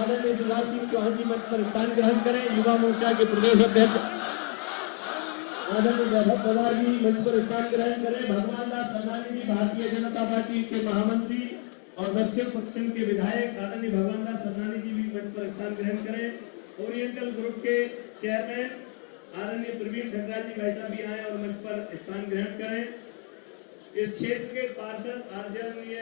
आदरणीय शिवराज सिंह चौहान जी मंच पर स्थान ग्रहण करें। युवा मोर्चा के प्रदेश अध्यक्ष आदरणीय वैभव पवार जी मंच पर स्थान ग्रहण करें। भगवान दास सरनानी जी भारतीय जनता पार्टी के महामंत्री और दक्षिण पश्चिम के विधायक आदरणीय भगवान दास सरनानी जी भी मंच पर स्थान ग्रहण करें। ओरिएंटल ग्रुप के चेयरमैन आदरणीय प्रवीण ठकराल जी भाई साहब भी आए और मंच पर स्थान ग्रहण करें। इस क्षेत्र के पार्षद आदरणीय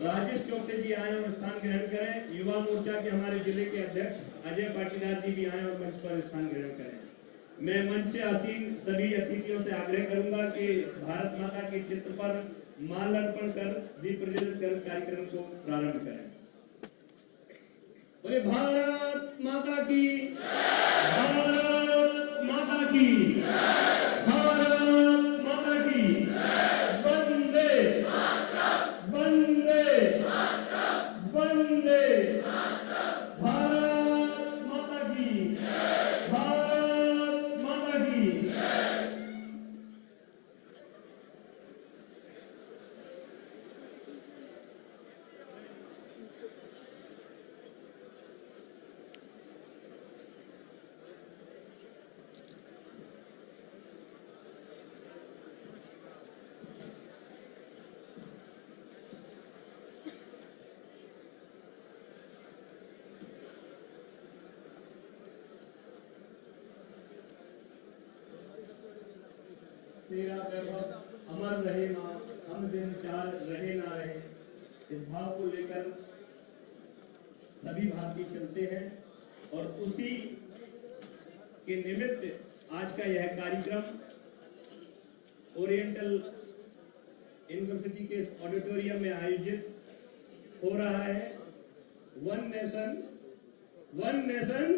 राजेश चौकसे जी आए और स्थान ग्रहण करें। युवा मोर्चा के हमारे जिले के अध्यक्ष अजय पाटीदार जी भी आए और मंच पर स्थान ग्रहण करें। मैं मंच से आसीन सभी अतिथियों से आग्रह करूंगा कि भारत माता के चित्र पर माल अर्पण कर दीप प्रज्वलित कर कार्यक्रम को प्रारंभ करें। बोले भारत माता की, भारत माता की, भारत माता की, वंदे वंदे वंदे, भारत माता की, भारत माता की। तेरा वैभव अमर रहे मां, हम दिन चार रहे ना रहे, इस भाव को लेकर सभी भारतीय चलते हैं और उसी के निमित्त आज का यह कार्यक्रम ओरिएंटल यूनिवर्सिटी के ऑडिटोरियम में आयोजित हो रहा है। One nation one nation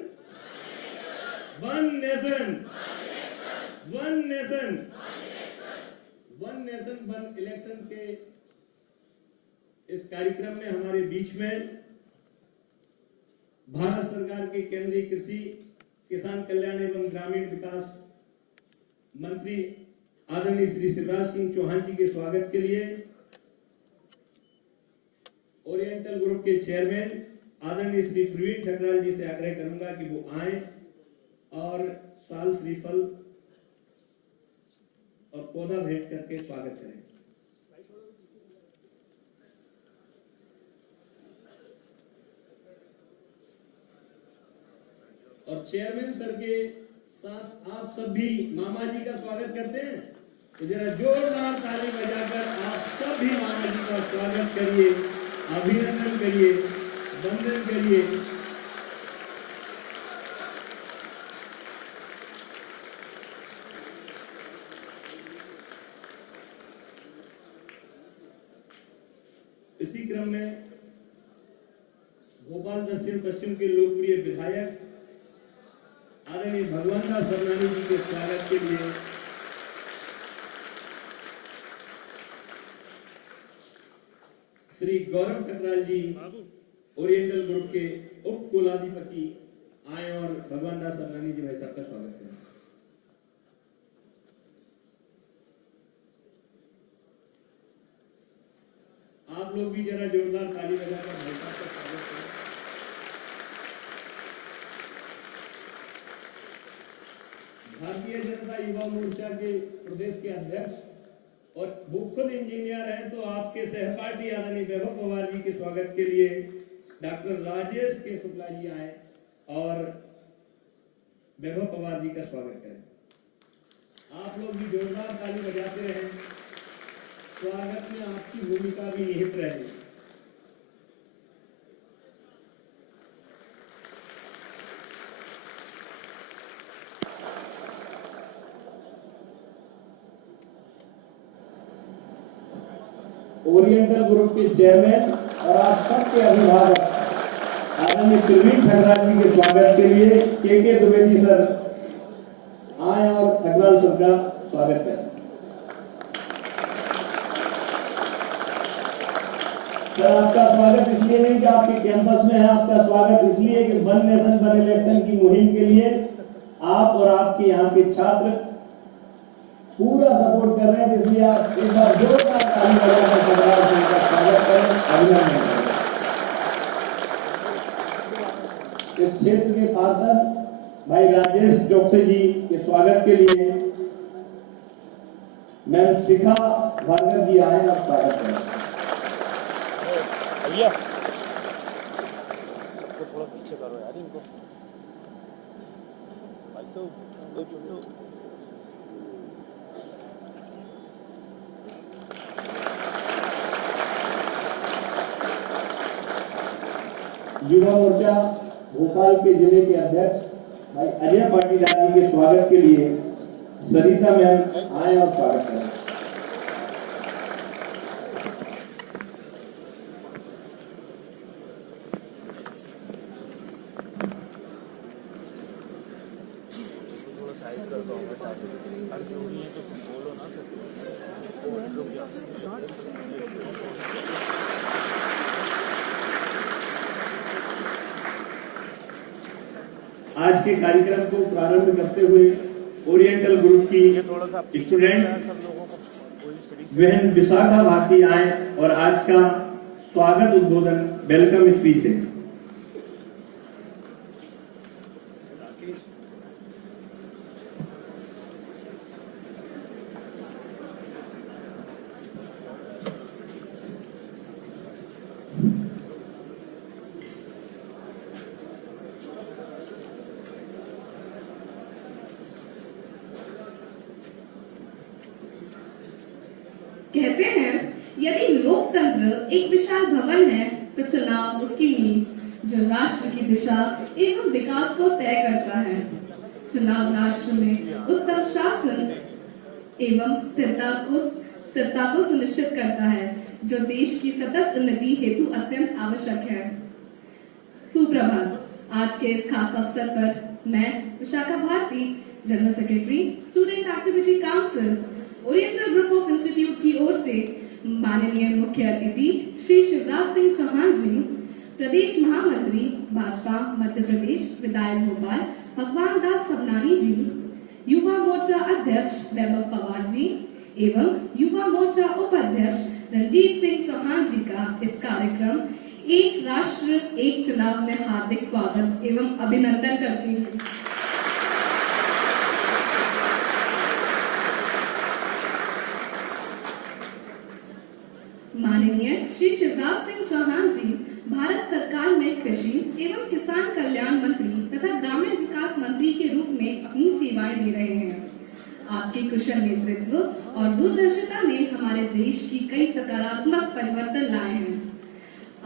one nation one nation one nation one election के इस कार्यक्रम में हमारे बीच में भारत सरकार के केंद्रीय कृषि किसान कल्याण एवं ग्रामीण विकास मंत्री आदरणीय श्री शिवराज सिंह चौहान जी के स्वागत के लिए ओरिएंटल ग्रुप के चेयरमैन आदरणीय श्री प्रवीण ठकराल जी से आग्रह करूंगा कि वो आए और साल श्रीफल और पौधा भेंट करके स्वागत करें। और चेयरमैन सर के साथ आप सब भी मामा जी का स्वागत करते हैं, तो जरा जोरदार ताली बजाकर आप सब भी मामा जी का स्वागत करिए, अभिनंदन करिए, वंदन करिए। इसी क्रम में भोपाल दक्षिण पश्चिम के लोकप्रिय विधायक आदरणीय भगवान दास सरनानी जी के स्वागत के लिए श्री गौरव ठकराल जी ओरिएंटल ग्रुप के उप कुलाधिपति आए और भगवान दास सरनानी जी भाई साहब का स्वागत करें। आप लोग भी जरा जोरदार ताली बजाकर भाई साहब का स्वागत करें। भारतीय जनता युवा मोर्चा के प्रदेश के अध्यक्ष और वो खुद इंजीनियर हैं, तो आपके सहपाठी आदरणीय वैभव पवार जी के स्वागत के लिए डॉक्टर राजेश के शुक्ला जी आए और वैभव पवार जी का स्वागत करें। आप लोग भी जोरदार ताली बजाते रहें, स्वागत में आपकी भूमिका भी निहित रहेगी। ओरिएंटल ग्रुप के चेयरमैन और आप सबके अभिभावक आदरणीय प्रवीण ठकराल जी के स्वागत के लिए के द्विवेदी सर आए और ठकराल सर का स्वागत करें। सर आपका स्वागत इसलिए नहीं कि आपके कैंपस में है, आपका स्वागत इसलिए कि वन नेशन वन इलेक्शन की मुहिम के लिए आप और आपके यहाँ के छात्र पूरा सपोर्ट कर रहे हैं, इसलिए आप एक बार जोरदार ताली बजाकर ठकराल सर का स्वागत करें, अभिनंदन करें। इस क्षेत्र के पार्षद भाई राजेश चौकसे जी के स्वागत के लिए मैम शिखा भार्गव जी आए, आप स्वागत करें। भैया तो थोड़ा पीछे करो यार इनको भाई, तो छोटू युवा मोर्चा भोपाल के जिले के अध्यक्ष भाई अजय पाटीदार जी के स्वागत के लिए सरिता मैम आए और स्वागत करें। आज के कार्यक्रम को प्रारंभ करते हुए ओरिएंटल ग्रुप की स्टूडेंट बहन विशाखा भारती आए और आज का स्वागत उद्बोधन वेलकम स्पीच है। कहते हैं यदि लोकतंत्र एक विशाल भवन है तो चुनाव उसकी नींव जो राष्ट्र की दिशा एवं विकास को तय करता है। चुनाव राष्ट्र में उत्तम शासन एवं स्थिरता को सुनिश्चित करता है जो देश की सतत उन्नति हेतु अत्यंत आवश्यक है। सुप्रभात। आज के इस खास अवसर पर मैं Vishakha Bharti, general secretary student activity council oriental group of institute की ओर से माननीय मुख्य अतिथि श्री शिवराज सिंह चौहान जी, प्रदेश महामंत्री भाजपा मध्य प्रदेश विधायक भोपाल भगवान दास सबनानी जी, युवा मोर्चा अध्यक्ष वैभव पवार जी एवं युवा मोर्चा उपाध्यक्ष रंजीत सिंह चौहान जी का इस कार्यक्रम एक राष्ट्र एक चुनाव में हार्दिक स्वागत एवं अभिनंदन करती हूँ। माननीय श्री शिवराज सिंह चौहान जी भारत सरकार में कृषि एवं किसान कल्याण मंत्री तथा ग्रामीण विकास मंत्री के रूप में अपनी सेवाएं दे रहे हैं। आपके कुशल नेतृत्व और दूरदर्शिता ने हमारे देश की कई सकारात्मक परिवर्तन लाए हैं।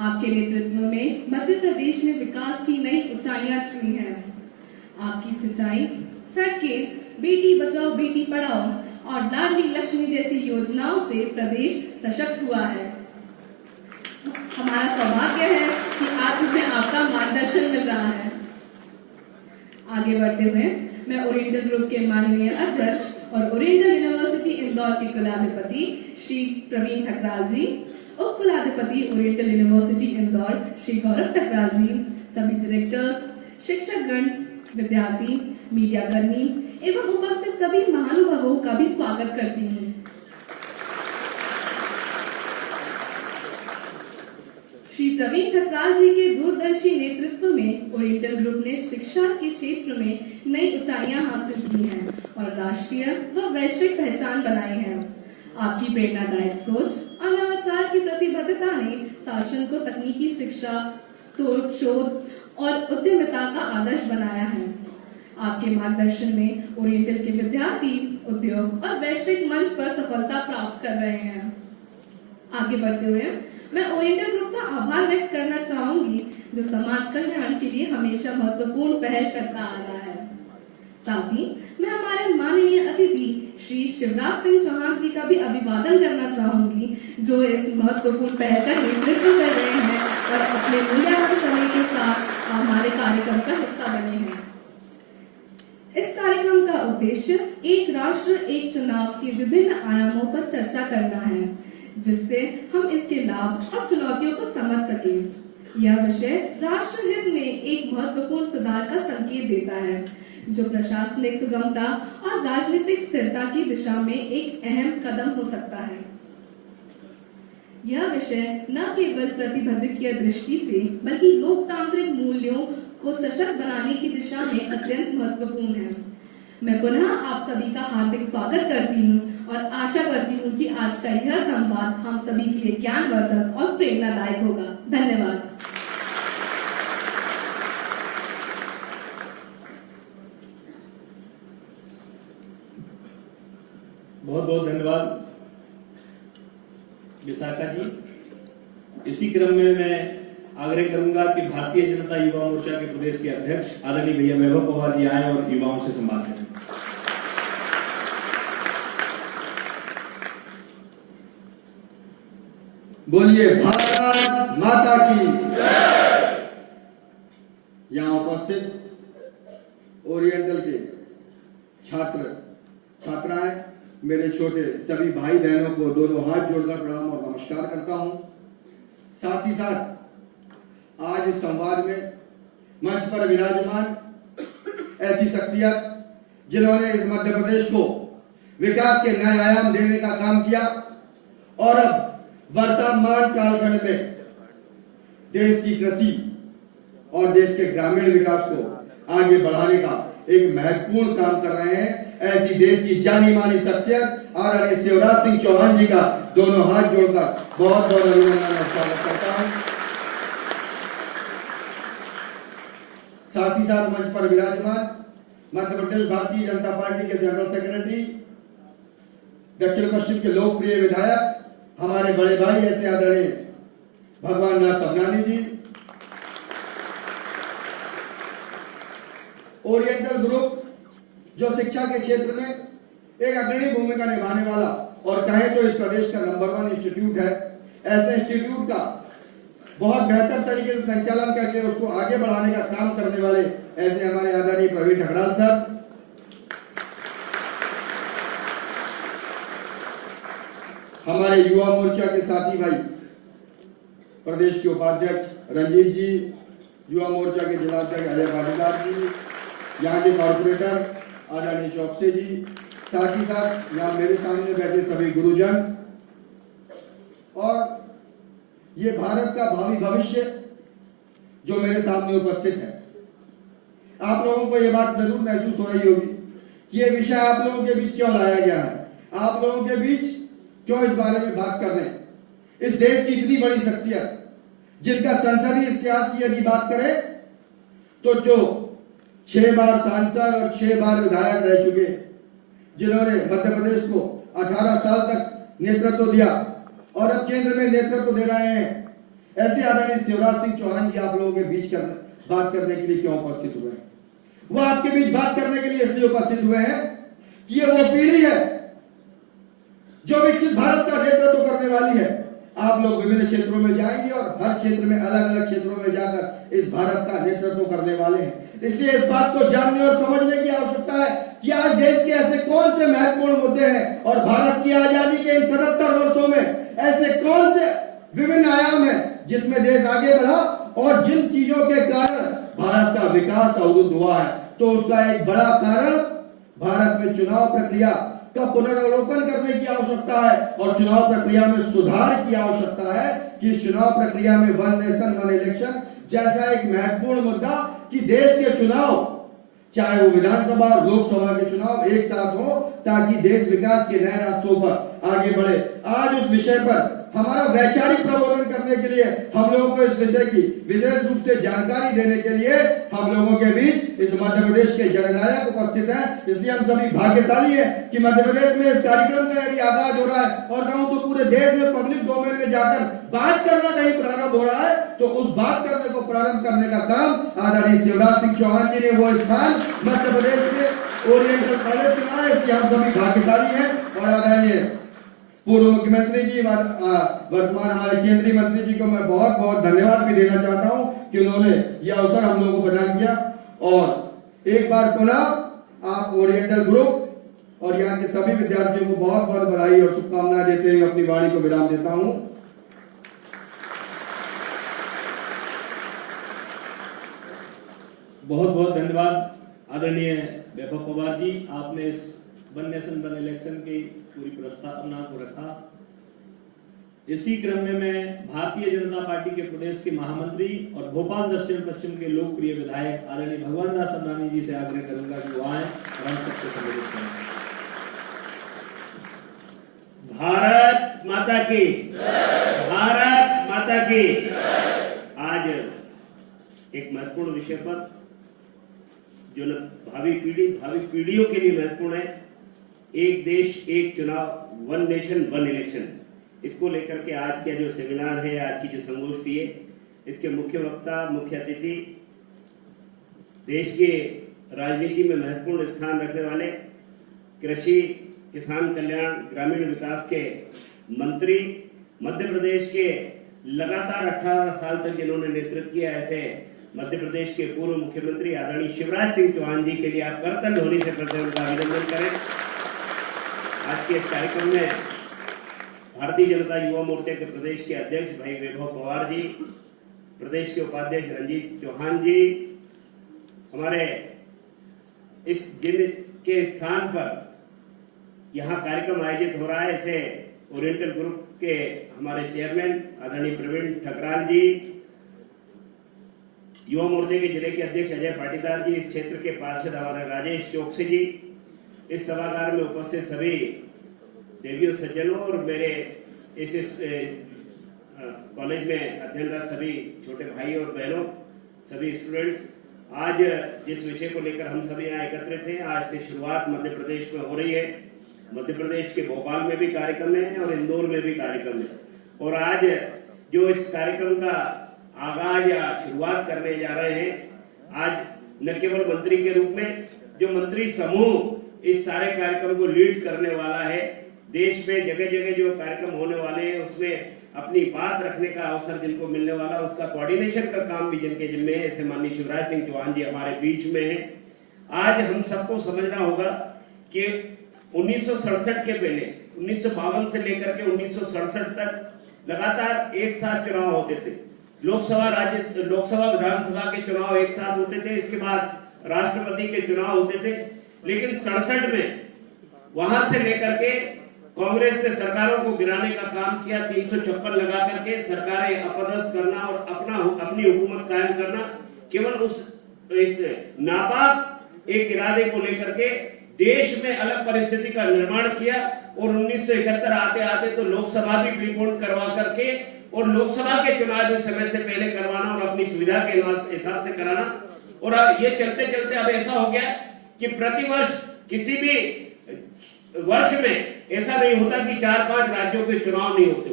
आपके नेतृत्व में मध्य प्रदेश ने विकास की नई ऊंचाइयां छुई हैं। आपकी सिंचाई, सड़कें, बेटी बचाओ बेटी पढ़ाओ और लाडली लक्ष्मी जैसी योजनाओं से प्रदेश सशक्त हुआ है। हमारा सौभाग्य है कि आज हमें आपका मार्गदर्शन मिल रहा है। आगे बढ़ते हुए मैं ओरिएंटल ग्रुप के माननीय अध्यक्ष और ओरिएंटल यूनिवर्सिटी इंदौर के कुलाधिपति श्री प्रवीण ठकराल जी, उप कुलाधिपति ओरिएंटल यूनिवर्सिटी इंदौर श्री गौरव ठकराल जी, सभी डायरेक्टर्स, शिक्षकगण, विद्यार्थी, मीडियाकर्मी एवं उपस्थित सभी महानुभावों का भी स्वागत करती हूँ। श्री प्रवीण ठकराल जी के दूरदर्शी नेतृत्व में ओरिएंटल ग्रुप ने शिक्षा के क्षेत्र में नई ऊंचाइयां हासिल की हैं और राष्ट्रीय व वैश्विक पहचान बनाई है। आपकी प्रेरणादायक सोच और नवाचार की प्रतिबद्धता ने शासन को तकनीकी शिक्षा, शोध और उद्यमिता का आदर्श बनाया है। आपके मार्गदर्शन में ओरिएंटल के विद्यार्थी उद्योग और वैश्विक मंच पर सफलता प्राप्त कर रहे हैं। आगे बढ़ते हुए मैं ओरिएंटल ग्रुप का आभार व्यक्त करना चाहूंगी जो समाज कल्याण के लिए हमेशा महत्वपूर्ण पहल करता आ रहा है। साथ ही मैं हमारे माननीय अतिथि श्री शिवराज सिंह चौहान जी का भी अभिवादन करना चाहूंगी जो इस महत्वपूर्ण पहल का नेतृत्व कर रहे हैं और अपने मूल्यवान समय के साथ हमारे कार्यक्रम का हिस्सा बने हैं। इस कार्यक्रम का उद्देश्य एक राष्ट्र एक चुनाव के विभिन्न आयामों पर चर्चा करना है, जिससे हम इसके लाभ और चुनौतियों को समझ सकें। यह विषय राष्ट्र हित में एक महत्वपूर्ण सुधार का संकेत देता है, जो प्रशासनिक सुगमता और राजनीतिक स्थिरता की दिशा में एक अहम कदम हो सकता है। यह विषय न केवल प्रतिबद्धकीय दृष्टि से बल्कि लोकतांत्रिक मूल्यों को सशक्त बनाने की दिशा में अत्यंत महत्वपूर्ण है। मैं पुनः आप सभी का हार्दिक स्वागत करती हूँ और आशा करती हूँ कि आज का यह संवाद हम सभी के लिए ज्ञानवर्धक और प्रेरणादायक होगा। धन्यवाद। बहुत बहुत धन्यवाद विशाखा जी। इसी क्रम में मैं आग्रह करूंगा कि भारतीय जनता युवा मोर्चा के प्रदेश के अध्यक्ष आदरणीय भैया वैभव पवार जी आए और युवाओं से संवाद करें। बोलिए भारत माता की जय। यहाँ उपस्थित ओरिएंटल के छात्र छात्राएं, मेरे छोटे सभी भाई बहनों को दोनों हाथ जोड़कर प्रणाम और नमस्कार करता हूं। साथ ही साथ आज इस संवाद में मंच पर विराजमान ऐसी शख्सियत जिन्होंने इस मध्य प्रदेश को विकास के नए आयाम देने का काम किया और अब वर्तमान कालखंड में देश की कृषि और देश के ग्रामीण विकास को आगे बढ़ाने का एक महत्वपूर्ण काम कर रहे हैं, ऐसी देश की जानी मानी शख्सियत आदरणीय शिवराज सिंह चौहान जी का दोनों हाथ जोड़कर बहुत बहुत अभिनंदन और स्वागत करता हूं। साथ ही साथ मंच पर विराजमान मध्य प्रदेश भारतीय जनता पार्टी के जनरल सेक्रेटरी, दक्षिण पश्चिम के लोकप्रिय विधायक, हमारे बड़े भाई ऐसे आदरणीय भगवान दास सबनानी जी, ओरिएंटल ग्रुप जो शिक्षा के क्षेत्र में एक अग्रणी भूमिका निभाने वाला और कहे तो इस प्रदेश का नंबर 1 इंस्टीट्यूट है, ऐसे इंस्टीट्यूट का बहुत बेहतर तरीके से संचालन करके उसको आगे बढ़ाने का काम करने वाले ऐसे हमारे आदरणीय प्रवीण ठकराल सर, हमारे युवा मोर्चा के साथी भाई प्रदेश के उपाध्यक्ष रंजीत जी, युवा मोर्चा के जिलाध्यक्ष अजय पाटीदार जी, यहाँ के कॉर्पोरेटर आदरणीय चौकसे जी, साथ ही साथ यहाँ मेरे सामने बैठे सभी गुरुजन और ये भारत का भावी भविष्य जो मेरे सामने उपस्थित है। आप लोगों को ये बात जरूर महसूस हो रही होगी कि ये विषय आप लोगों के बीच क्यों लाया गया है, आप लोगों के बीच क्यों इस बारे में बात कर रहे हैं। इस देश की इतनी बड़ी शख्सियत जिनका संसदीय इतिहास की यदि बात करें तो जो 6 बार सांसद और 6 बार विधायक रह चुके, जिन्होंने मध्य प्रदेश को 18 साल तक नेतृत्व दिया और अब केंद्र में नेतृत्व दे रहे हैं, ऐसे आदरणीय शिवराज सिंह चौहान जी आप लोगों के बीच बात करने के लिए क्यों उपस्थित हुए हैं? वो आपके बीच बात करने के लिए इसलिए उपस्थित हुए हैं कि ये वो पीढ़ी है जो विकसित भारत का नेतृत्व करने वाली है। आप लोग विभिन्न क्षेत्रों में जाएंगे और हर क्षेत्र में अलग अलग क्षेत्रों में जाकर इस भारत का नेतृत्व करने वाले हैं। इसलिए इस बात को जानने और समझने की आवश्यकता है कि आज देश के ऐसे कौन से महत्वपूर्ण मुद्दे हैं और भारत की आजादी के इन 77 वर्षों में ऐसे कौन से विभिन्न आयाम हैं जिसमें देश आगे बढ़ा और जिन चीजों के कारण भारत का विकास अवरुद्ध हुआ है। तो उसका एक बड़ा कारण भारत में चुनाव प्रक्रिया का पुनरावलोकन करने की आवश्यकता है और चुनाव प्रक्रिया में सुधार की आवश्यकता है कि चुनाव प्रक्रिया में 1 नेशन 1 इलेक्शन जैसा एक महत्वपूर्ण मुद्दा कि देश के चुनाव चाहे वो विधानसभा और लोकसभा के चुनाव एक साथ हो ताकि देश विकास के नए रास्तों पर आगे बढ़े। आज उस विषय पर हमारा वैचारिक प्रबोधन करने के लिए हम लोगों को इस विषय की विशेष रूप से जानकारी देने के लिए हम लोगों के बीच इस मध्य प्रदेश के जननायक उपस्थित हैं। इसलिए हम सभी भाग्यशाली हैं कि मध्य प्रदेश में इस कार्यक्रम का यदि आगाज हो रहा है और कहूं तो पूरे देश में पब्लिक डोमेन में जाकर बात करना कहीं प्रारंभ हो रहा है, तो उस बात करने को प्रारंभ करने का काम आदरणीय शिवराज सिंह चौहान जी ने वो स्थान मध्य प्रदेश के ओरिएंटल कॉलेज चुना है। इसलिए हम सभी भाग्यशाली हैं और आदरणीय पूर्व मुख्यमंत्री जी वर्तमान हमारे केंद्रीय मंत्री जी को मैं बहुत बहुत धन्यवाद भी देना चाहता हूं कि उन्होंने यह अवसर हम लोगों को प्रदान किया। और एक बार पुनः आप ओरिएंटल ग्रुप और यहाँ के सभी विद्यार्थियों को बहुत बहुत बधाई और शुभकामनाएं देते हुए अपनी वाणी को विराम देता हूँ। बहुत बहुत धन्यवाद आदरणीय वैभव पवार जी, आपने इस वन नेशन वन इलेक्शन की पूरी प्रस्तावना को रखा। इसी क्रम में मैं भारतीय जनता पार्टी के प्रदेश के महामंत्री और भोपाल दक्षिण पश्चिम के लोकप्रिय विधायक आदरणीय भगवान दास सरनानी जी से आग्रह करूंगा कि वो आए और हम सबको संबोधित करें। भारत माता की, भारत माता की। आज एक महत्वपूर्ण विषय पर जो भावी पीढ़ियों के लिए महत्वपूर्ण है, एक देश एक चुनाव, वन नेशन वन इलेक्शन, इसको लेकर के आज का जो सेमिनार है, आज की जो संगोष्ठी है, इसके मुख्य वक्ता, मुख्य अतिथि, देश के राजनीति में महत्वपूर्ण स्थान रखने वाले कृषि, किसान कल्याण, ग्रामीण विकास के मंत्री, मध्य प्रदेश के लगातार 18 साल तक जिन्होंने नेतृत्व किया, ऐसे मध्य प्रदेश के पूर्व मुख्यमंत्री आदरणीय शिवराज सिंह चौहान जी के लिए आप करतल ध्वनि से प्रथम उनका अभिनंदन करें। आज के इस कार्यक्रम में भारतीय जनता युवा मोर्चा के प्रदेश के अध्यक्ष भाई वैभव पवार जी, प्रदेश के उपाध्यक्ष रंजीत चौहान जी, हमारे इस जिले के स्थान पर यहाँ कार्यक्रम आयोजित हो रहा है, इसे ओरिएंटल ग्रुप के हमारे चेयरमैन आदरणीय प्रवीण ठकराल जी, युवा मोर्चे के जिले के अध्यक्ष अजय पाटीदार जी, इस क्षेत्र के पार्षद हमारे राजेश चौकसी जी, इस सभागार में उपस्थित सभी देवियों सज्जनों और मेरे इस कॉलेज में अध्ययनरत सभी छोटे भाई और बहनों, सभी स्टूडेंट्स, आज जिस विषय को लेकर हम सभी यहाँ एकत्रित हैं, आज से शुरुआत मध्य प्रदेश में हो रही है। मध्य प्रदेश के भोपाल में भी कार्यक्रम है और इंदौर में भी कार्यक्रम है, और आज जो इस कार्यक्रम का आगाज या शुरुआत करने जा रहे हैं, आज न केवल मंत्री के रूप में, जो मंत्री समूह इस सारे कार्यक्रम को लीड करने वाला है, देश में जगह जगह जो कार्यक्रम होने वाले हैं उसमें अपनी बात रखने का अवसर जिनको मिलने वाला, उसका कोऑर्डिनेशन का काम भी जिनके जिम्मे है, ऐसे माननीय शिवराज सिंह चौहान जी हमारे बीच में है। आज हम सबको समझना होगा कि 1967 के पहले 1952 से लेकर के 1967 तक लगातार एक साथ चुनाव होते थे। लोकसभा विधानसभा के चुनाव एक साथ होते थे, इसके बाद राष्ट्रपति के चुनाव होते थे। लेकिन 67 में वहां से लेकर के कांग्रेस ने सरकारों को गिराने का काम किया, 356 लगा करके सरकारें अपदस्थ करना और अपनी हुकूमत कायम करना, केवल इस नापाक एक इरादे को लेकर के देश में अलग परिस्थिति का निर्माण किया। और 1971 आते आते तो लोकसभा भी प्रीपोन करवा करके और लोकसभा के चुनाव भी समय से पहले करवाना और अपनी सुविधा के हिसाब से कराना। और ये चलते चलते अब ऐसा हो गया कि प्रतिवर्ष किसी भी वर्ष में ऐसा नहीं होता कि 4-5 राज्यों के चुनाव नहीं होते।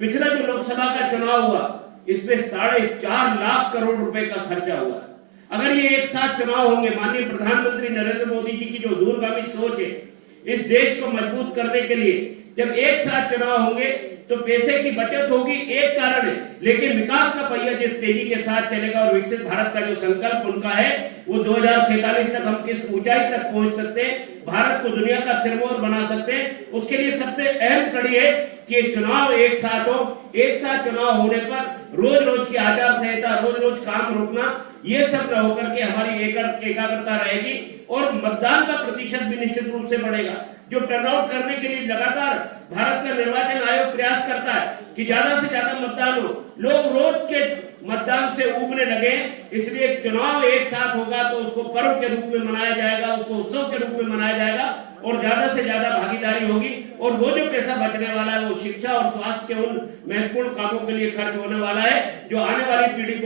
पिछला जो लोकसभा का चुनाव हुआ, इसमें 4.5 लाख करोड़ रुपए का खर्चा हुआ। अगर ये एक साथ चुनाव होंगे, माननीय प्रधानमंत्री नरेंद्र मोदी जी की जो दूरगामी सोच है, इस देश को मजबूत करने के लिए जब एक साथ चुनाव होंगे तो पैसे की बचत होगी, एक कारण है, लेकिन विकास का पहिया जिस तेजी के साथ चलेगा और विकसित भारत का जो संकल्प उनका है, वो 2047 तक हम किस ऊंचाई तक पहुंच सकते हैं, भारत को दुनिया का सिरमौर बना सकते हैं, उसके लिए सबसे अहम कड़ी है कि चुनाव एक साथ हो। एक साथ चुनाव होने पर रोज रोज की आचार संहिता, रोज रोज काम रोकना, ये सब न होकर के हमारी एकाग्रता रहेगी और मतदान का प्रतिशत भी निश्चित रूप से बढ़ेगा। जो टर्नआउट करने के लिए लगातार भारत का निर्वाचन आयोग प्रयास करता है कि ज्यादा से ज्यादा मतदान हो, लोग रोज के मतदान से ऊबने लगे, इसलिए चुनाव एक साथ होगा तो उसको पर्व के रूप में मनाया जाएगा, उसको उत्सव के रूप में मनाया जाएगा और ज्यादा से ज्यादा भागीदारी होगी। और वो जो पैसा बचने वाला है वो शिक्षा और स्वास्थ्य के उन महत्वपूर्ण कामों के लिए खर्च होने वाला है जो आने वाली पीढ़ी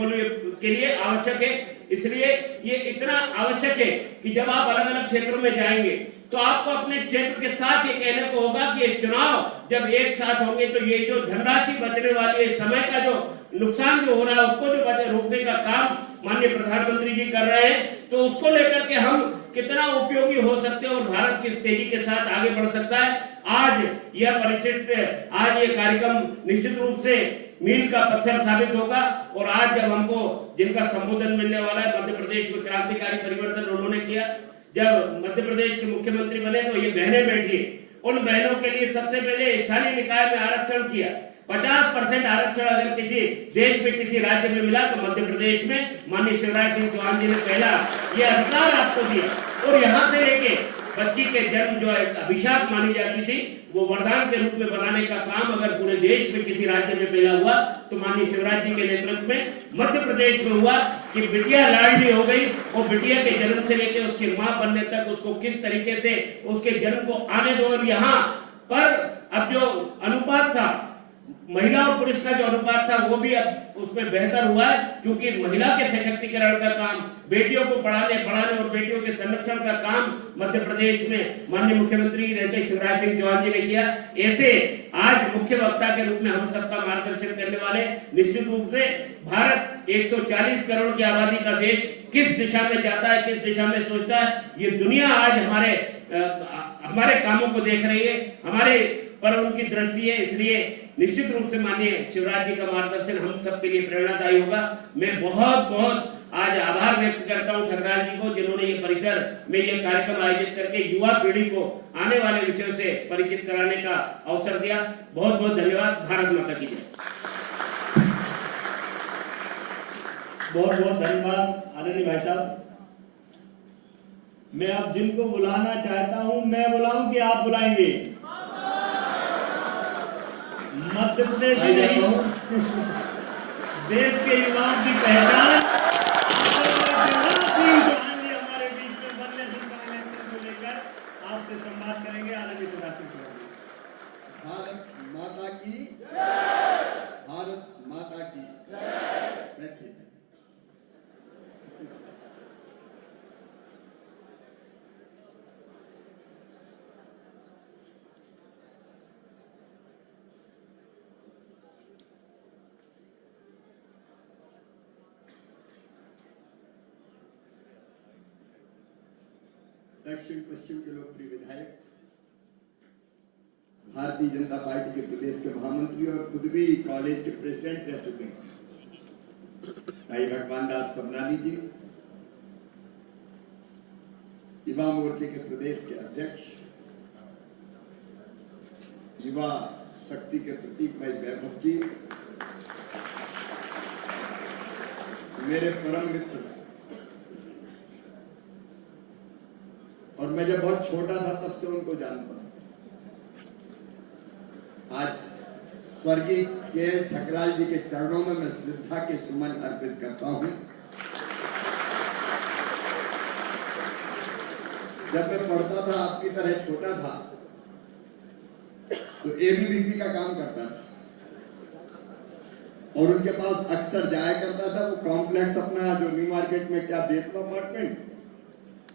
के लिए आवश्यक है। इसलिए ये इतना आवश्यक है कि जब आप अलग अलग क्षेत्रों में जाएंगे तो आपको अपने क्षेत्र के साथ ये कहने को होगा कि चुनाव जब एक साथ होंगे तो ये जो धनराशि बचने वाली है, समय का जो नुकसान जो हो रहा है उसको जो रोकने का काम माननीय प्रधानमंत्री जी कर रहे हैं, तो उसको लेकर के हम कितना उपयोगी हो सकते हैं और भारत किस तेजी के साथ आगे बढ़ सकता है। आज यह परिस्थिति, आज ये कार्यक्रम निश्चित रूप से मील का पत्थर साबित होगा। और आज जब हमको जिनका संबोधन मिलने वाला है, मध्य प्रदेश में क्रांतिकारी परिवर्तन उन्होंने किया, जब मध्य प्रदेश के मुख्यमंत्री बने तो ये बहनें बैठी है, उन बहनों के लिए सबसे पहले स्थानीय निकाय में आरक्षण किया। 50% आरक्षण अगर किसी देश में किसी राज्य में मिला तो मध्य प्रदेश में माननीय शिवराज सिंह चौहान जी ने पहला ये अधिकार आपको दिया। और यहाँ से लेके बच्ची के जन्म जो अभिशाप मानी जाती थी वो वरदान के रूप में बनाने का काम अगर पूरे देश में किसी राज्य में पहला हुआ तो माननीय शिवराज जी के नेतृत्व में मध्य प्रदेश में हुआ कि बिटिया लाडली हो गई। वो बिटिया के जन्म से लेकर उसकी मां बनने तक उसको किस तरीके से उसके जन्म को आने दो। और यहाँ पर अब जो अनुपात था, महिला और पुरुष का जो अनुपात था वो भी अब उसमें बेहतर हुआ है, क्योंकि महिला के सशक्तिकरण का काम, बेटियों को पढ़ाने और बेटियों के संरक्षण का काम मध्य प्रदेश में माननीय मुख्यमंत्री रहते शिवराज सिंह चौहान जी ने किया। ऐसे आज मुख्य वक्ता के रूप में हम सबका मार्गदर्शन करने वाले निश्चित रूप से भारत 140 करोड़ की आबादी का देश किस दिशा में जाता है, किस दिशा में सोचता है, ये दुनिया आज हमारे कामों को देख रही है, हमारे पर उनकी दृष्टि है। इसलिए निश्चित रूप से माननीय शिवराज जी का मार्गदर्शन हम सबके लिए प्रेरणादायी होगा। मैं बहुत आज आभार व्यक्त करता हूं ठकराल जी को, जिन्होंने ये परिसर में ये कार्यक्रम आयोजित करके युवा पीढ़ी को आने वाले विषयों से परिचित कराने का अवसर दिया। बहुत धन्यवाद। भारत माता की जय। बहुत धन्यवाद आदरणीय भाई साहब। मैं अब जिनको बुलाना चाहता हूं मैं बुलाऊं कि आप बुलाएंगे? मध्य प्रदेश ही नहीं, देश के युवाओं की पहचान हमारे बीच में बनने को लेकर आपसे संवाद करेंगे। आदरणीय शिवराज सिंह चौहान। भारत माता की, भारत माता की। बैठिए। दक्षिण पश्चिम के लोकप्रिय विधायक, भारतीय जनता पार्टी के प्रदेश के महामंत्री और खुद भी कॉलेज के प्रेसिडेंट रह चुके हैं भाई भगवान दास सबनानी जी, युवा मोर्चे के प्रदेश के अध्यक्ष, युवा शक्ति के प्रतीक भाई वैभव जी, मेरे परम मित्र, और मैं जब बहुत छोटा था तब से उनको जानता हूं। आज स्वर्गीय के ठकराल जी के चरणों में मैं श्रद्धा के सुमन अर्पित करता हूं। जब मैं पढ़ता था, आपकी तरह छोटा था, तो एबीवीपी का काम करता था और उनके पास अक्सर जाया करता था। वो कॉम्प्लेक्स अपना जो न्यू मार्केट में क्या बेतवा अपार्टमेंट,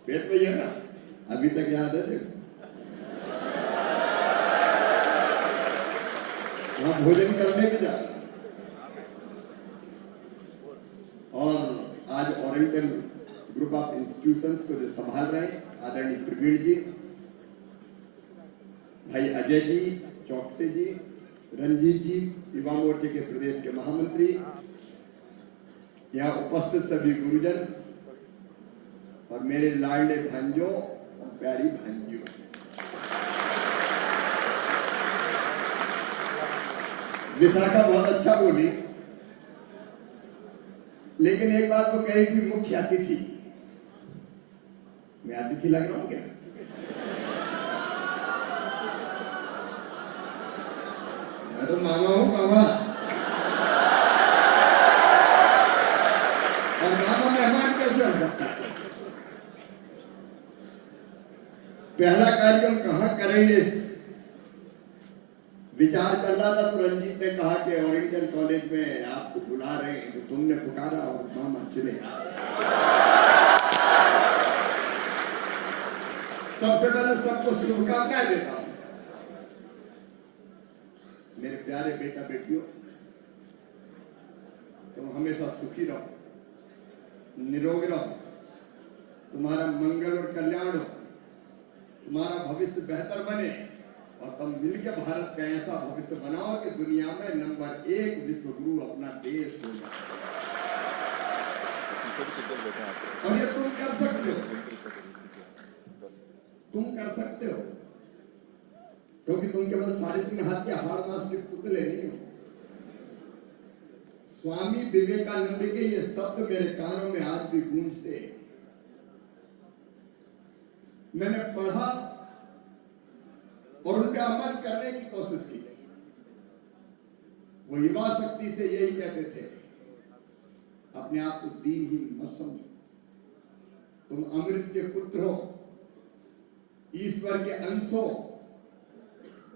बेतवा ही है ना, अभी तक याद है देखो, वहां भोजन करने भी जाता। और आज ओरिएंटल ग्रुप ऑफ इंस्टीट्यूशंस को जो संभाल रहे हैं आदरणीय प्रवीण जी, भाई अजय जी, चौकसे जी, रंजीत जी, युवा मोर्चे के प्रदेश के महामंत्री, यहाँ उपस्थित सभी गुरुजन और मेरे लाडले भांजों और प्यारी भांजियों, विशाखा बहुत अच्छा बोली, लेकिन एक बात वो कह रही थी, मुख्य अतिथि। मैं अतिथि लग रहा हूं क्या? मैं तो मामा हूं, मामा। और मामा मेहमान कैसे हो सकता है? पहला कार्यक्रम कहां करेंगे विचार चल रहा था, तो रंजीत ने कहा कि ओरिएंटल कॉलेज में आपको बुला रहे हैं, तो तुमने पुकारा और मामा चले। सबसे पहले सबको शुभकामनाएं देता हूं। मेरे प्यारे बेटा बेटियों, तुम हमेशा सुखी रहो, निरोग रहो, तुम्हारा मंगल और कल्याण हो, तुम्हारा भविष्य बेहतर बने और तुम मिलकर भारत का ऐसा भविष्य बनाओ कि दुनिया में नंबर 1 विश्व गुरु अपना देश हो जाए। और ये तुम कर सकते हो। तुम कर सकते हो, क्योंकि तुम केवल 3.5 हाथ के हाड़ मास के पुतले नहीं हो। स्वामी विवेकानंद के ये शब्द मेरे कानों में आज भी गूंजते। मैंने पढ़ा और उन पे अमल करने की कोशिश की। वो युवा शक्ति से यही कहते थे, अपने आप को दीनहीन मत समझो, तुम अमृत के पुत्र हो, ईश्वर के अंश हो,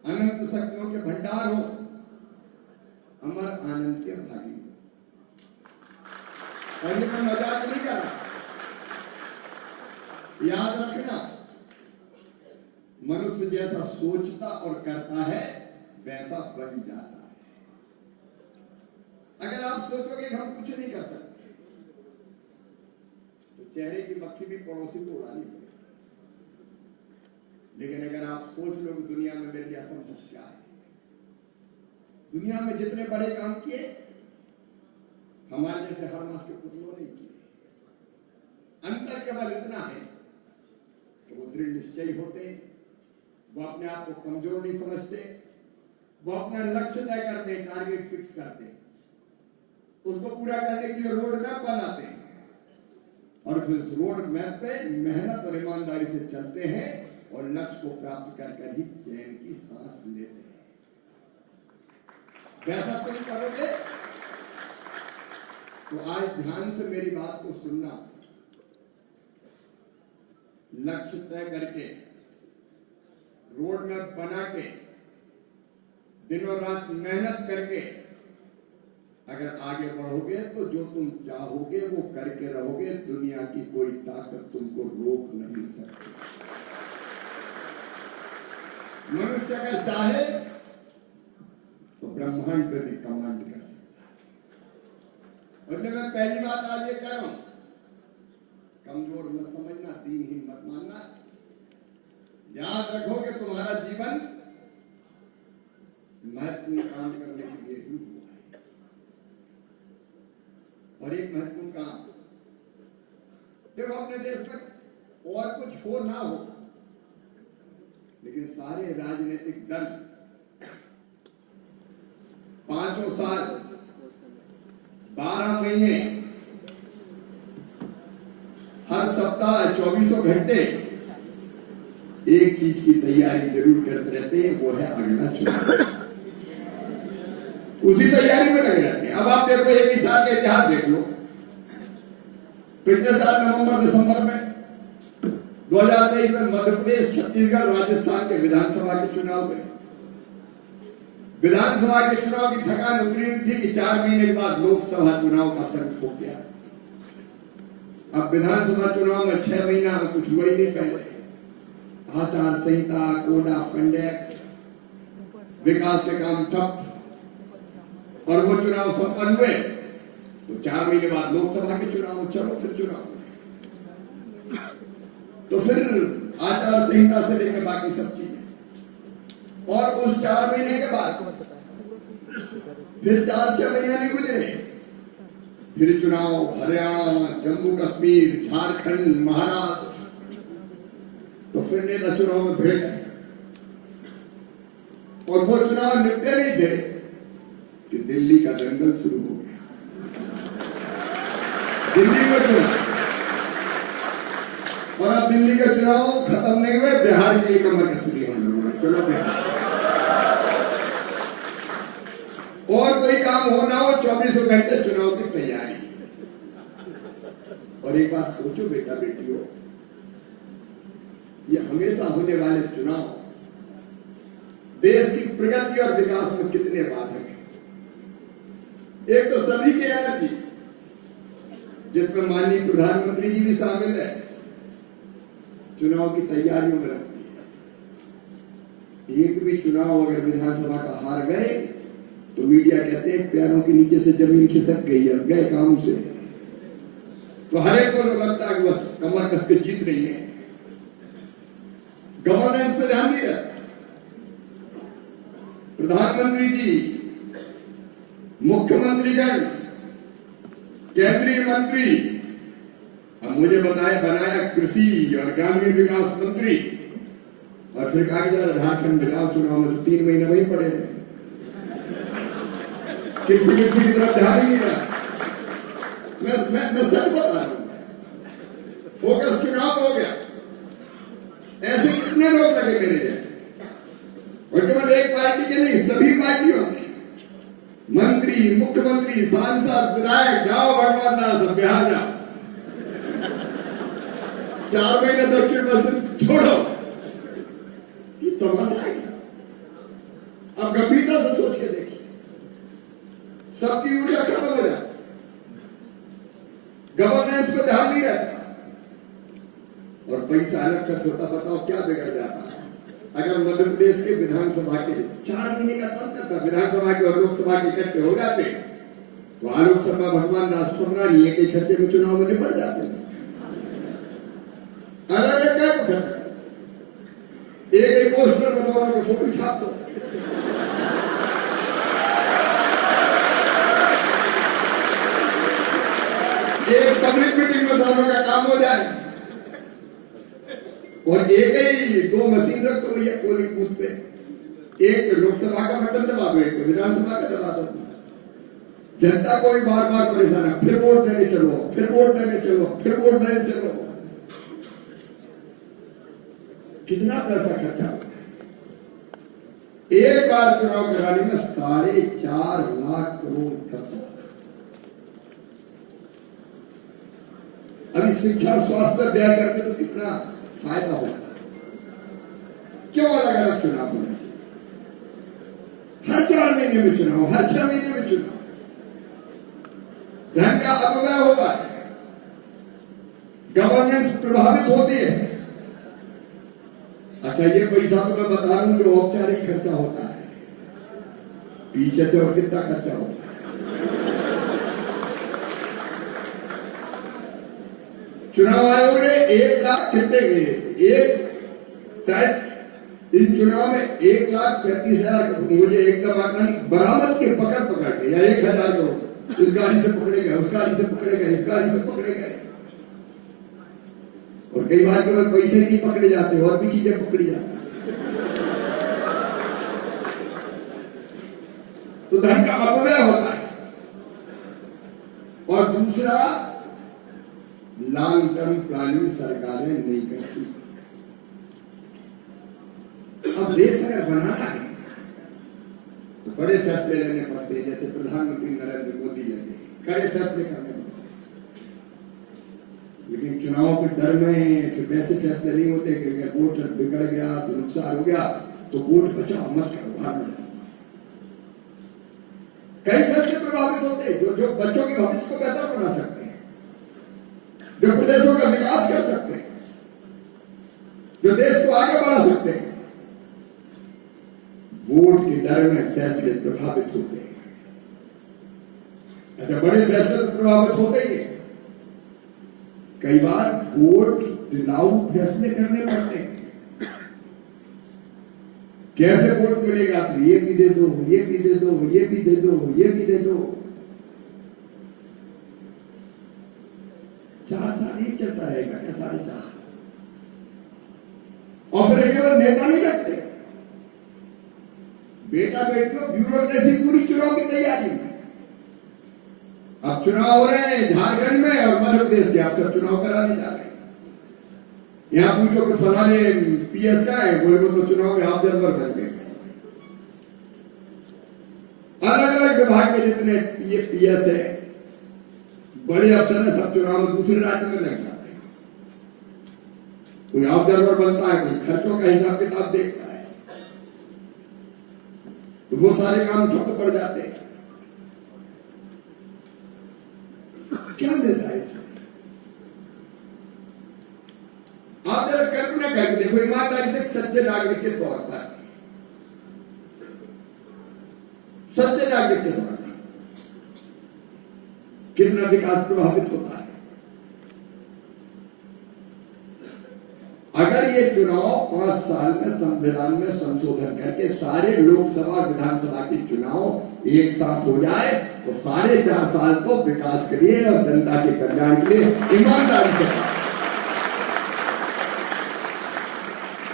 अनंत शक्तियों के भंडार हो, अमर आनंद के भागी हो। और ये मैं मजाक नहीं कर रहा, याद रखना, मनुष्य जैसा सोचता और करता है वैसा बन जाता है। अगर आप सोचोगे कि हम कुछ नहीं कर सकते, तो चेहरे की मक्खी भी पड़ोसी को उड़ानी पड़ेगी। लेकिन अगर आप सोच लो कि दुनिया में मेरे लिए असंभव क्या है, दुनिया में जितने बड़े काम किए हमारे जैसे हर मास के पुतलों ने किए। अंतर केवल इतना है कि वो दृढ़ निश्चयी होते, वो अपने आप को कमजोर नहीं समझते, वो अपना लक्ष्य तय करते हैं, टारगेट फिक्स करते हैं, उसको पूरा करने के लिए रोड मैप बनाते हैं और फिर उस रोड मैप पे मेहनत और ईमानदारी से चलते हैं और लक्ष्य को प्राप्त कर ही चैन की सांस लेते हैं। वैसा तुम करोगे तो आज ध्यान से मेरी बात को सुनना। लक्ष्य तय करके, रोड मैप बना के, दिनों रात मेहनत करके अगर आगे बढ़ोगे तो जो तुम चाहोगे वो करके रहोगे। दुनिया की कोई ताकत तुमको रोक नहीं सकती। मनुष्य अगर चाहे तो ब्रह्मांड पे भी कमांड कर सकता है। और मैं पहली बात आज ये कह रहा हूं, कमजोर मत समझना, दीनहीन मत मानना। याद रखो कि तुम्हारा जीवन महत्वपूर्ण काम करने के लिए ही हुआ है। और एक महत्वपूर्ण काम, देखो अपने देश में और कुछ हो ना हो, लेकिन सारे राजनीतिक दल 5 साल 12 महीने हर सप्ताह 24 घंटे एक चीज की तैयारी जरूर करते रहते हैं, वो है अगला चुनाव। उसी तैयारी में लगे रहते हैं। अब आप देखो, एक ही साल का इतिहास देख लो। पिछले साल नवंबर दिसंबर में 2023 में मध्य प्रदेश, छत्तीसगढ़, राजस्थान के विधानसभा के चुनाव हुए। विधानसभा के चुनाव की थकान उतरी थी कि 4 महीने के बाद लोकसभा चुनाव का संकट हो गया। अब विधानसभा चुनाव में 6 महीना में कुछ हुआ ही नहीं। पहले आचार संहिता, कोड ऑफ कंडक्ट, विकास के काम ठप, और वो चुनाव संपन्न हुए तो 4 महीने बाद लोकसभा के चुनाव। चलो फिर चुनाव, तो फिर आचार संहिता से लेकर बाकी सब चीजें। और उस 4 महीने के बाद फिर 4-6 महीने नहीं गुजरे, फिर चुनाव हरियाणा, जम्मू कश्मीर, झारखंड, महाराष्ट्र। तो फिर नेता चुनाव में भिड़ गए और वो चुनाव निपटे नहीं थे कि दिल्ली का दंगल शुरू हो गया। दिल्ली में चुनाव, और अब दिल्ली के चुनाव खत्म नहीं हुए, बिहार के लिए कमर कस ली हम लोगों ने। चलो बिहार, और कोई काम हो ना हो, 24 घंटे चुनाव की तैयारी। और एक बात सोचो बेटा बेटियों, ये हमेशा होने वाले चुनाव देश की प्रगति और विकास में कितने बाधक हैं। एक तो सभी की एनर्जी, जिसमें माननीय प्रधानमंत्री जी भी शामिल है, चुनाव की तैयारियों में रहती है। एक भी चुनाव अगर विधानसभा का हार गए तो मीडिया कहते हैं पैरों के नीचे से जमीन खिसक गई, अब गए काम से। तो हर एक को लगता है कि बस कमर कस के जीत रही है। गवर्नेंस पे ध्यान नहीं रहता। प्रधानमंत्री जी, मुख्यमंत्रीगण, केंद्रीय मंत्री, अब मुझे बताया बनाया कृषि और ग्रामीण विकास मंत्री, और फिर कहा कि जरा झारखंड में जाओ चुनाव में, तो 3 महीने वहीं पड़े रहे, किसी की तरफ ध्यान ही नहीं रहा। मैं सच बता रहा हूं, फोकस चुनाव हो गया। ऐसे कितने लोग लगे मेरे जैसे, और केवल एक पार्टी के नहीं, सभी पार्टियों के मंत्री, मुख्यमंत्री, सांसद, विधायक, जाओ भगवान दास बिहार जाओ, 4 महीने दक्षिण पश्चिम छोड़ो, ये तो मजा आएगा। अब गंभीरता से सोच के देखिए, सबकी ऊर्जा खत्म हो जाती, गवर्नेंस पे ध्यान नहीं रहता, और पैसा अलग खर्च होता। बताओ क्या बिगड़ जाता है अगर मध्य प्रदेश के विधानसभा के 4 महीने का तंत्र था, विधानसभा के और लोकसभा के इकट्ठे हो जाते, तो आलोकसभा भगवान दास सम्राणी एक ही खर्चे में चुनाव में निपट जाते हैं। अलग अलग एक पोस्टर में दोनों को फोटो छाप दो, एक पब्लिक मीटिंग में दोनों का काम हो जाए, और एक ही 2 मशीन रख दो भैया पोलिंग बूथ पे, एक लोकसभा का बटन दबा दो, एक विधानसभा का दबा दो। जनता को भी बार बार परेशान है, फिर वोट देने चलो, फिर वोट देने चलो, फिर वोट देने चलो। कितना पैसा खर्चा होता है एक बार चुनाव कराने में? 4.5 लाख करोड़ खर्चा। अभी शिक्षा स्वास्थ्य पर व्यय करते तो कितना फायदा होता। क्यों अलग अलग चुनाव होना चाहिए? हर 4 महीने में चुनाव, हर 6 महीने में चुनाव, धन का अपव्यय होता है, गवर्नेंस प्रभावित होती है। अच्छा, ये पैसा तो मैं बता रहा हूं जो औपचारिक खर्चा होता है, पीछे से और कितना खर्चा होता है। चुनाव आयोग ने 1 लाख कितने गए, शायद इस चुनाव में 1,35,000 मुझे एकदम आंकड़ा बरामद के पकड़ के, या 1,000 लोग इस गाड़ी से पकड़े गए, उस गाड़ी से पकड़े गए, इस गाड़ी से पकड़े गए। और कई बार केवल पैसे नहीं पकड़े जाते और भी चीजें पकड़ी जाती, तो धन का अपव्यय होता है। और दूसरा, लॉन्ग टर्म प्लानिंग सरकारें नहीं करती। अब देश अगर बनाना है तो बड़े फैसले लेने पड़ते हैं, जैसे प्रधानमंत्री नरेंद्र मोदी लगे, कड़े फैसले करने पड़ते। लेकिन चुनाव के डर में फिर वैसे फैसले नहीं होते कि अगर वोट बिगड़ गया तो नुकसान हो गया, तो वोट बचाओ मत करो, भाग में जाओ। कई फैसले प्रभावित होते हैं जो बच्चों के भविष्य को बेहतर बना सकते हैं, जो प्रदेशों का विकास कर सकते हैं, जो देश को आगे बढ़ा सकते हैं। वोट के डर में फैसले प्रभावित होते हैं। अच्छा, बड़े फैसले तो प्रभावित होते ही हैं, कई बार वोट दिलाऊ फैसले करने पड़ते हैं। कैसे वोट मिलेगा? तो ये भी दे दो, ये भी दे दो, ये भी दे दो, ये भी दे दो। 4 साल ही चलता रहेगा क्या? 4.5। और फिर केवल नेता नहीं रखते, बेटा बेटियों ब्यूरोक्रेसी पूरी चुनाव की तैयारी में। अब चुनाव हो रहे हैं झारखंड में और मध्य प्रदेश से, आप सब चुनाव कराने जा रहे हैं। यहां पूछो कि फलाने पीएस का है, बोले वो तो चुनाव में आप जनवर बन गए। अलग अलग विभाग के जितने ये पीएस है, बड़े अफसर है, सब चुनाव में दूसरे राज्य में लग जाते हैं। कोई ऑब्जर्वर बनता है, कोई खर्चों का हिसाब किताब देखता है, तो वो सारे काम ठप पड़ जाते हैं। क्या मिलता है इससे? आप जरा कल्पना करके देखो, ईमानदारी से सच्चे नागरिक के तौर पर, सच्चे नागरिक के तौर पर कितना विकास प्रभावित होता है। अगर ये चुनाव 5 साल में संविधान में संशोधन करके सारे लोकसभा विधानसभा के चुनाव एक साथ हो जाए, तो 4.5 साल तो विकास के लिए और जनता के कल्याण के लिए ईमानदारी से।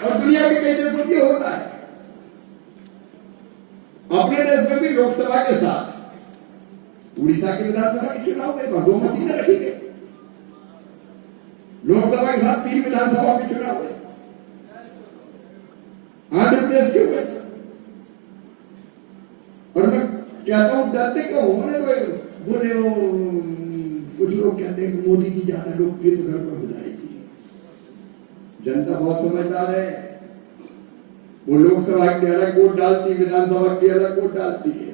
और दुनिया के कई देशों में होता है। अपने देश में भी लोकसभा के साथ उड़ीसा के विधानसभा के चुनाव में 2 मशीनें रखी गई। लोकसभा के साथ 3 विधानसभा के चुनाव हुए, आंध्र प्रदेश के हुए। और मैं कहता हूं डरते क्यों? उन्होंने तो बोले कुछ लोग कहते हैं मोदी जी ज्यादा लोकप्रिय तो गड़बड़ हो जाएगी। जनता बहुत समझदार है, वो लोकसभा की अलग वोट डालती, विधानसभा की अलग वोट डालती है।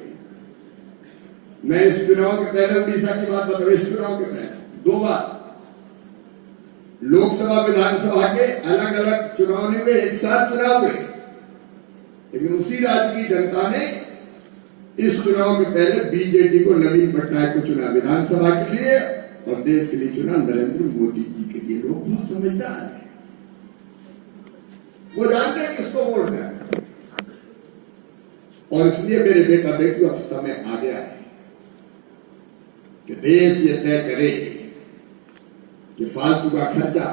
मैं इस चुनाव के पहले उड़ीसा की बात बताऊं, इस चुनाव के पहले 2 बार लोकसभा विधानसभा के अलग अलग चुनाव नहीं हुए, एक साथ चुनाव हुए, लेकिन उसी राज्य की जनता ने इस चुनाव के पहले बीजेपी को, नवीन पटनायक को चुना विधानसभा के लिए और देश के लिए चुना नरेंद्र मोदी जी के लिए। लोग बहुत समझदार हैं, वो जानते हैं किसको वोट देना। और इसलिए मेरे बेटा बेटी अब समय आ गया है कि देश ये तय करे कि फालतू का खर्चा,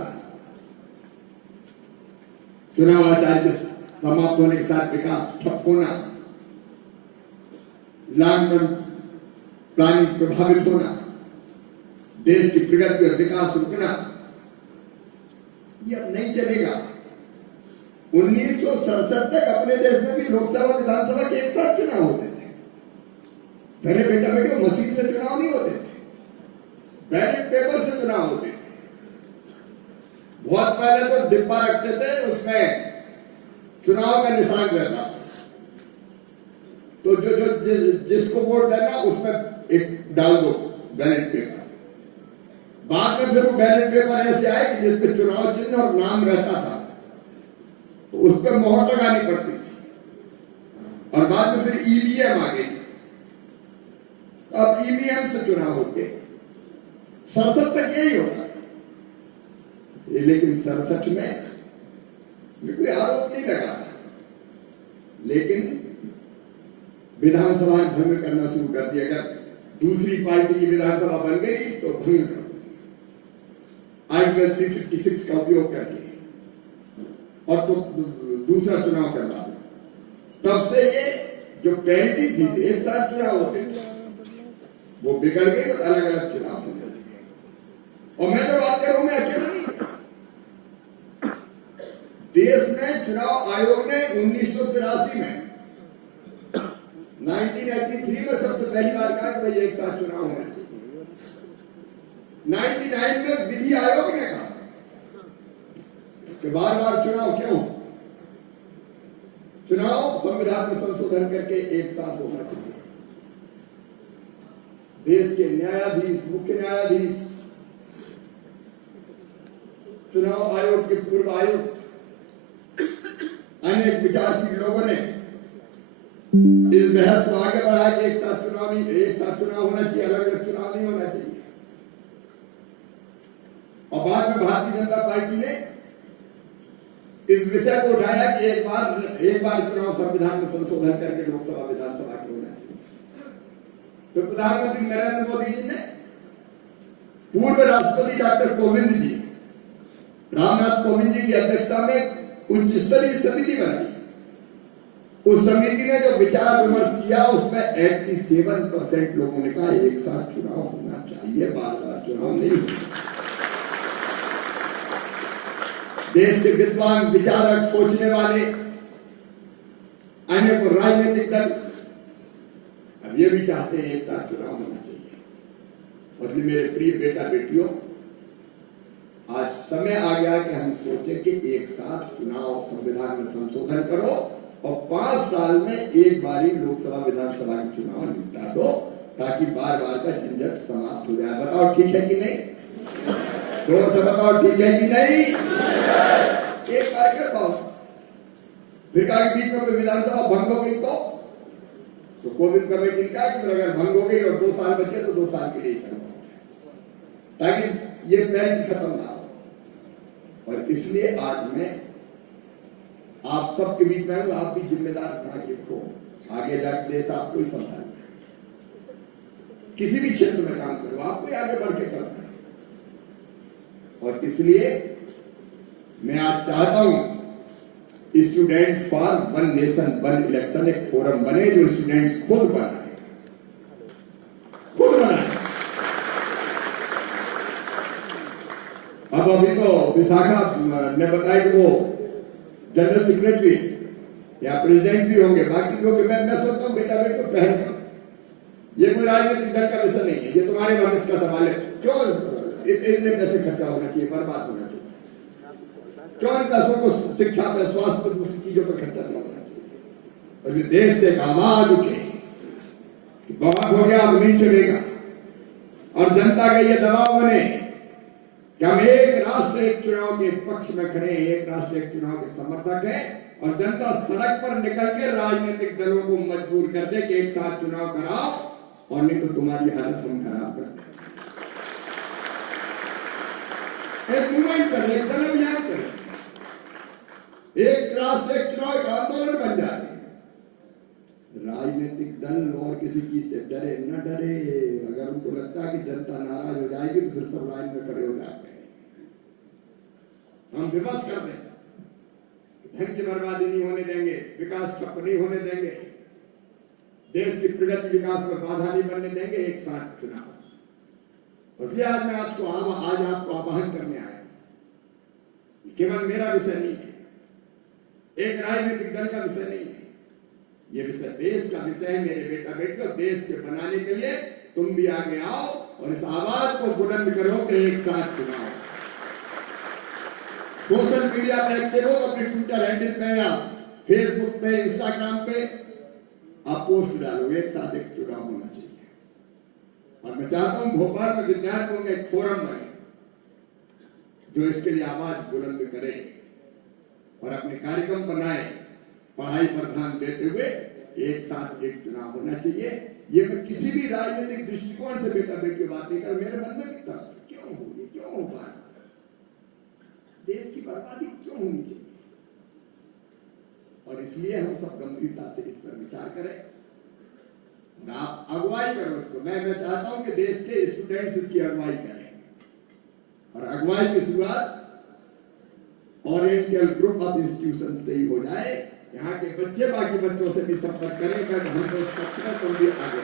चुनाव आचार के समाप्त होने के साथ विकास ठप होना, लॉन्ग टर्म प्लानिंग प्रभावित होना, देश की प्रगति और विकास रुकना, ये अब नहीं चलेगा। 1967 तक अपने देश में भी लोकसभा विधानसभा के एक साथ चुनाव होते थे। पहले बेटा बेटे मशीन से चुनाव नहीं होते थे, बैलेट पेपर से चुनाव होते थे। बहुत पहले तो डिब्बा रखते थे, उसमें चुनाव का निशान रहता था, तो जिसको वोट देना उसमें एक डाल दो बैलेट पेपर। बाद में फिर वो बैलेट पेपर ऐसे आए कि जिसपे चुनाव चिन्ह और नाम रहता था, तो उस पर मोहर लगानी पड़ती थी। और बाद में फिर ईवीएम आ गई, अब ईवीएम से चुनाव होते। 67 तक यही होता, लेकिन 67 में कोई आरोप नहीं लगा, लेकिन विधानसभा भंग करना शुरू कर दिया। अगर दूसरी पार्टी की विधानसभा बन गई तो भंग कर आर्टिकल 356 का उपयोग करके और तो दूसरा चुनाव करवा दो। तब से ये जो पैरिटी थी, एक साथ चुनाव होते थे, वो बिगड़ गई और अलग अलग चुनाव होने लगे। और मैं जो बात कर रहा हूं, मैं अकेला नहीं, देश में चुनाव आयोग ने 1983 में 1983 में सबसे पहली बार कहा कि भाई एक साथ चुनाव होना चाहिए। 99 में विधि आयोग ने कहा कि बार बार चुनाव क्यों, चुनाव संविधान में संशोधन करके एक साथ होना चाहिए। देश के न्यायाधीश, मुख्य न्यायाधीश, चुनाव आयोग के पूर्व आयुक्त, अनेक विचारशील लोगों ने इस बहस को आगे बढ़ा कि एक साथ चुनाव होना चाहिए, अलग अलग चुनाव नहीं होना चाहिए। और बाद में भारतीय जनता पार्टी ने इस विषय को उठाया कि एक बार चुनाव संविधान में संशोधन करके लोकसभा विधानसभा के होना चाहिए। तो प्रधानमंत्री नरेंद्र मोदी जी ने पूर्व राष्ट्रपति डॉक्टर कोविंद जी, रामनाथ कोविंद जी की अध्यक्षता में उच्च स्तरीय समिति बनाई। उस समिति ने जो विचार विमर्श किया, उसमें 87% लोगों ने कहा एक साथ चुनाव होना चाहिए, बार बार चुनाव नहीं होना। देश के विद्वान, विचारक, सोचने वाले अनेक राजनीतिक दल अब ये भी चाहते हैं एक साथ चुनाव होना चाहिए। और मेरे प्रिय बेटा बेटियों, आज समय आ गया कि हम सोचें कि एक साथ चुनाव संविधान में संशोधन करो और 5 साल में एक बारी लोकसभा विधानसभा के चुनाव निपटा दो, ताकि बार बार का झंझट समाप्त हो जाए। बताओ ठीक है कि नहीं? जोर से बताओ ठीक है कि नहीं? एक बार कर पाओ। फिर कहा कि बीच में कोई विधानसभा भंग हो गई तो कोविड कमेटी ने कहा कि अगर भंग हो गई और 2 साल बचे तो 2 साल के लिए करवाओ, ताकि ये पैंट खत्म ना हो। और इसलिए आज मैं आप सबके बीच में हूं, आप भी जिम्मेदार बना के रखो। आगे जाकर देश आपको ही संभालना है, किसी भी क्षेत्र में काम करो, आपको ही आगे बढ़ के करना है। और इसलिए मैं आज चाहता हूं student for one nation one election एक फोरम बने जो स्टूडेंट्स खुद बनाए, खुद बनाए। अब अभी तो विशाखा ने बताया कि वो जनरल सेक्रेटरी या प्रेसिडेंट भी होंगे, बाकी लोग मैं सोचता हूँ बेटा बेटा पहल कर, ये कोई राजनीतिक दल का विषय नहीं है, ये तुम्हारे भविष्य का सवाल है। क्यों इतने पैसे खर्चा होना चाहिए, बर्बाद होना चाहिए? क्यों इन पैसों को शिक्षा पे, स्वास्थ्य पे, दूसरी चीजों पर खर्चा नहीं होना चाहिए? और ये देश से एक आवाज उठे कि बहुत हो गया, अब नहीं चलेगा, और जनता का ये दबाव बने कि हम एक राष्ट्र एक चुनाव के पक्ष में खड़े हैं, एक राष्ट्र एक चुनाव के समर्थक हैं, और जनता सड़क पर निकल के राजनीतिक दलों को मजबूर कर दे कि एक साथ चुनाव कराओ, और नहीं तो तुम्हारी हालत हम खराब कर दें। एक मूवमेंट करें, एक दल अभियान करें, एक राष्ट्र एक चुनाव का आंदोलन बन जाए। राजनीतिक दल और किसी चीज से डरे न डरे, अगर उनको लगता है कि जनता नाराज हो जाएगी तो फिर सब लाइन में खड़े हो जाते हैं। हम विवश कर दें, धन की बर्बादी नहीं होने देंगे, विकास ठप नहीं होने देंगे, देश की प्रगति विकास में बाधा नहीं बनने देंगे, एक साथ चुनाव। इसलिए आज मैं आज आपको आह्वान करने आया, केवल मेरा विषय नहीं है, एक राजनीतिक दल का विषय नहीं है, ये विषय देश का विषय है। मेरे बेटा बेटियों, देश के बनाने के लिए तुम भी आगे आओ और इस आवाज को बुलंद करो कि एक साथ चुनाव। सोशल मीडिया पे एक्टिव हो, अपने ट्विटर हैंडल पे या फेसबुक पे, इंस्टाग्राम पे आप पोस्ट डालो, एक साथ एक चुनाव होना चाहिए। और मैं चाहता हूं भोपाल में विद्यार्थियों का एक फोरम बने जो इसके लिए आवाज बुलंद करे और अपने कार्यक्रम बनाए, पढ़ाई पर ध्यान देते हुए एक साथ एक चुनाव होना चाहिए। ये मैं किसी भी राजनीतिक दृष्टिकोण से बेटा बेटी बात नहीं कर, मेरे मन में भी था क्यों हो, क्यों हो पा, देश की बर्बादी क्यों होनी चाहिए? और इसलिए हम सब गंभीरता से इस पर विचार करें, आप अगुवाई करो इसको। मैं चाहता हूं कि देश के स्टूडेंट्स इसकी अगुवाई करें, और अगुवाई की शुरुआत ओरिएंटल ग्रुप ऑफ इंस्टीट्यूशन से ही हो जाए। यहाँ के बच्चे बाकी बच्चों से भी संपर्क करें कि हम तो पक्ष में तुम भी आगे।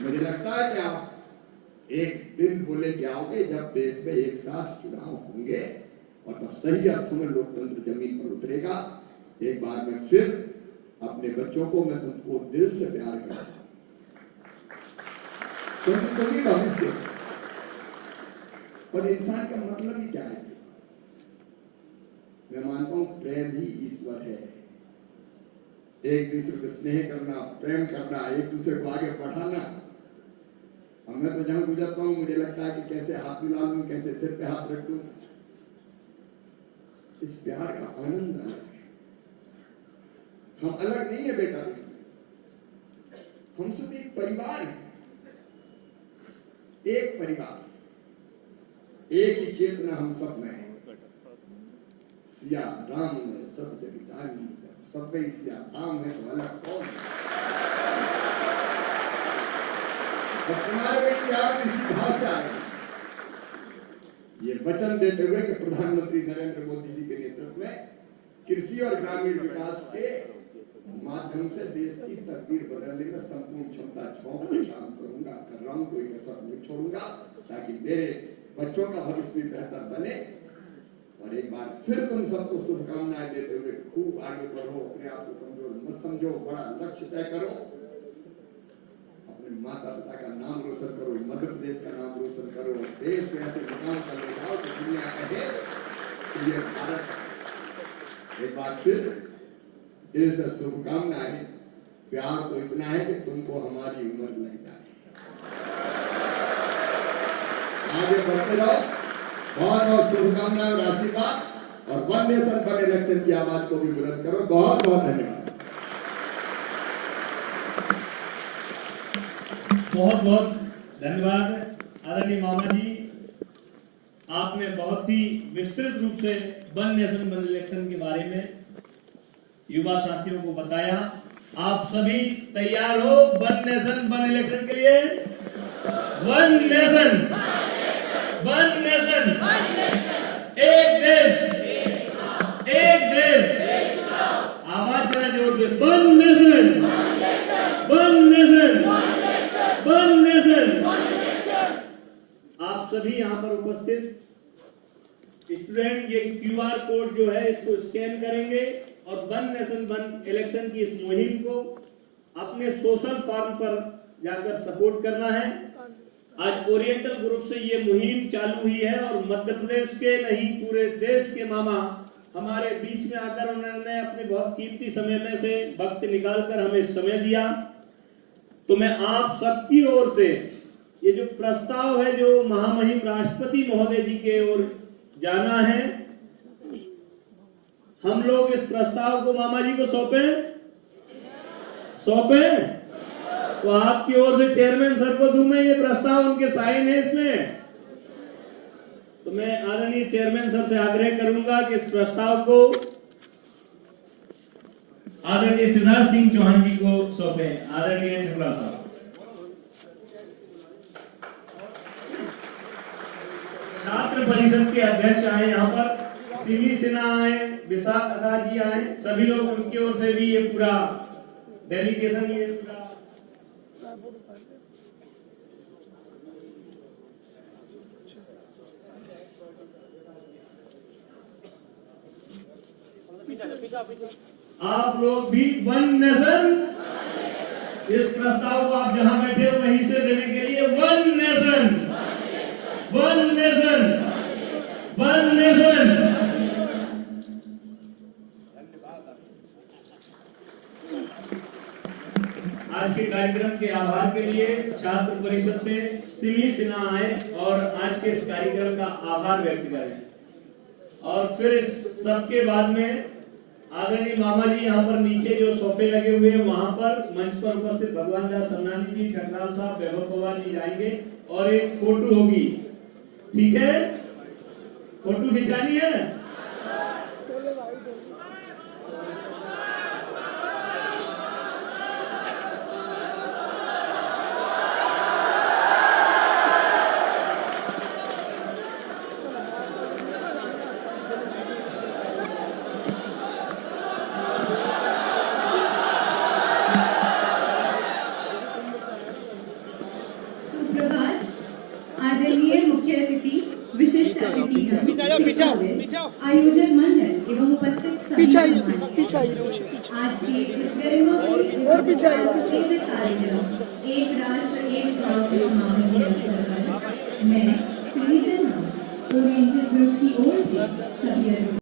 मुझे लगता है कि आप एक दिन बोले के आओगे जब देश में एक साथ चुनाव होंगे और तब सही अर्थों में लोकतंत्र जमीन पर उतरेगा। एक बार मैं फिर अपने बच्चों को, मैं तुमको दिल से प्यार करता हूं, क्योंकि तुम ही भविष्य, और इंसान का मतलब ही क्या है? मैं मानता हूं प्रेम ही ईश्वर है। एक दूसरे को स्नेह करना, प्रेम करना, एक दूसरे को आगे बढ़ाना। और मैं तो जहां गुजरता हूं मुझे लगता है कि कैसे हाथ मिला लूं, कैसे सिर पे हाथ रख दूं, इस प्यार का आनंद अलग है। हम अलग नहीं है बेटा बेटी, हम सब एक परिवार है, एक परिवार, एक ही चेतना हम सब में है। सिया राम है सब जगतानी, सब में सिया राम है तो अलग कौन है? तुम्हारे प्यार इसी भाषा है। ये वचन देते हुए कि प्रधानमंत्री नरेंद्र मोदी जी के नेतृत्व में कृषि और ग्रामीण विकास के माध्यम से देश की तकदीर बदलने में संपूर्ण क्षमता छोड़ काम करूंगा, कर रहा हूं, कोई कसर नहीं छोड़ूंगा, ताकि मेरे बच्चों का भविष्य भी बेहतर बने। और एक बार फिर तुम सबको शुभकामनाएं देते हुए खूब आगे बढ़ो, अपने आप को कमजोर मत समझो, बड़ा लक्ष्य तय करो, अपने माता पिता का नाम रोशन करो, मध्य प्रदेश का नाम रोशन करो, देश में ऐसे मुकाम कर ले जाओ तो दुनिया कहे कि ये भारत है। एक बार फिर दिल से शुभकामनाएं। प्यार तो इतना है कि तुमको हमारी उम्र लग जाए। आगे बढ़ते रहो, बहुत बहुत शुभकामनाएं और आशीर्वाद, और वन नेशन वन इलेक्शन की आवाज को भी बुलंद करो। बहुत बहुत धन्यवाद। बहुत बहुत धन्यवाद आदरणीय मामा जी, आपने बहुत ही विस्तृत रूप से वन नेशन वन इलेक्शन के बारे में युवा साथियों को बताया। आप सभी तैयार हो वन नेशन वन इलेक्शन के लिए? वन नेशन, एक देश, जोर से, one nation, one nation, one nation. आप सभी यहाँ पर उपस्थित स्टूडेंट ये QR कोड जो है इसको स्कैन करेंगे और वन नेशन वन इलेक्शन की इस मुहिम को अपने सोशल फॉर्म पर जाकर सपोर्ट करना है। आज ओरिएंटल ग्रुप से ये मुहिम चालू हुई है और मध्य प्रदेश के नहीं पूरे देश के मामा हमारे बीच में आकर उन्होंने अपने बहुत कीमती समय में से वक्त निकालकर हमें समय दिया। तो मैं आप सबकी ओर से ये जो प्रस्ताव है जो महामहिम राष्ट्रपति महोदय जी के ओर जाना है, हम लोग इस प्रस्ताव को मामा जी को सौंपे। तो आपकी ओर से चेयरमैन सर को दूं मैं ये प्रस्ताव, उनके साइन है इसमें। तो मैं आदरणीय चेयरमैन सर से आग्रह करूंगा कि इस प्रस्ताव को आदरणीय शिवराज सिंह चौहान जी को सौंपे। आदरणीय शुक्ला साहब। छात्र परिषद के अध्यक्ष आए यहाँ पर, सिमी सिन्हा आए, विशाखा जी आए, सभी लोग उनकी ओर से भी ये पूरा डेलीगेशन ये पूरा आप लोग भी वन नेशन, इस प्रस्ताव को आप जहां बैठे हो वहीं से देने के लिए one nation, one nation, one nation. आज के कार्यक्रम के आभार के लिए छात्र परिषद से सिमी सिन्हा आए और आज के इस कार्यक्रम का आभार व्यक्त करें। और फिर इस सबके बाद में आदरणीय मामा जी यहाँ पर नीचे जो सोफे लगे हुए हैं वहां पर मंच पर उपस्थित भगवान दास सम्मानी जी, ठकराल साहब, वैभव पवार जी जाएंगे और एक फोटो होगी। ठीक है, फोटो खिंचानी है। आदरणीय मुख्य अतिथि, विशिष्ट अतिथि, आयोजक मंडल एवं उपस्थित सभी आज के इस कार्यक्रम एक राष्ट्र एक चुनाव के समापन के अवसर पर मैं ओरिएंटल ग्रुप की ओर से सभी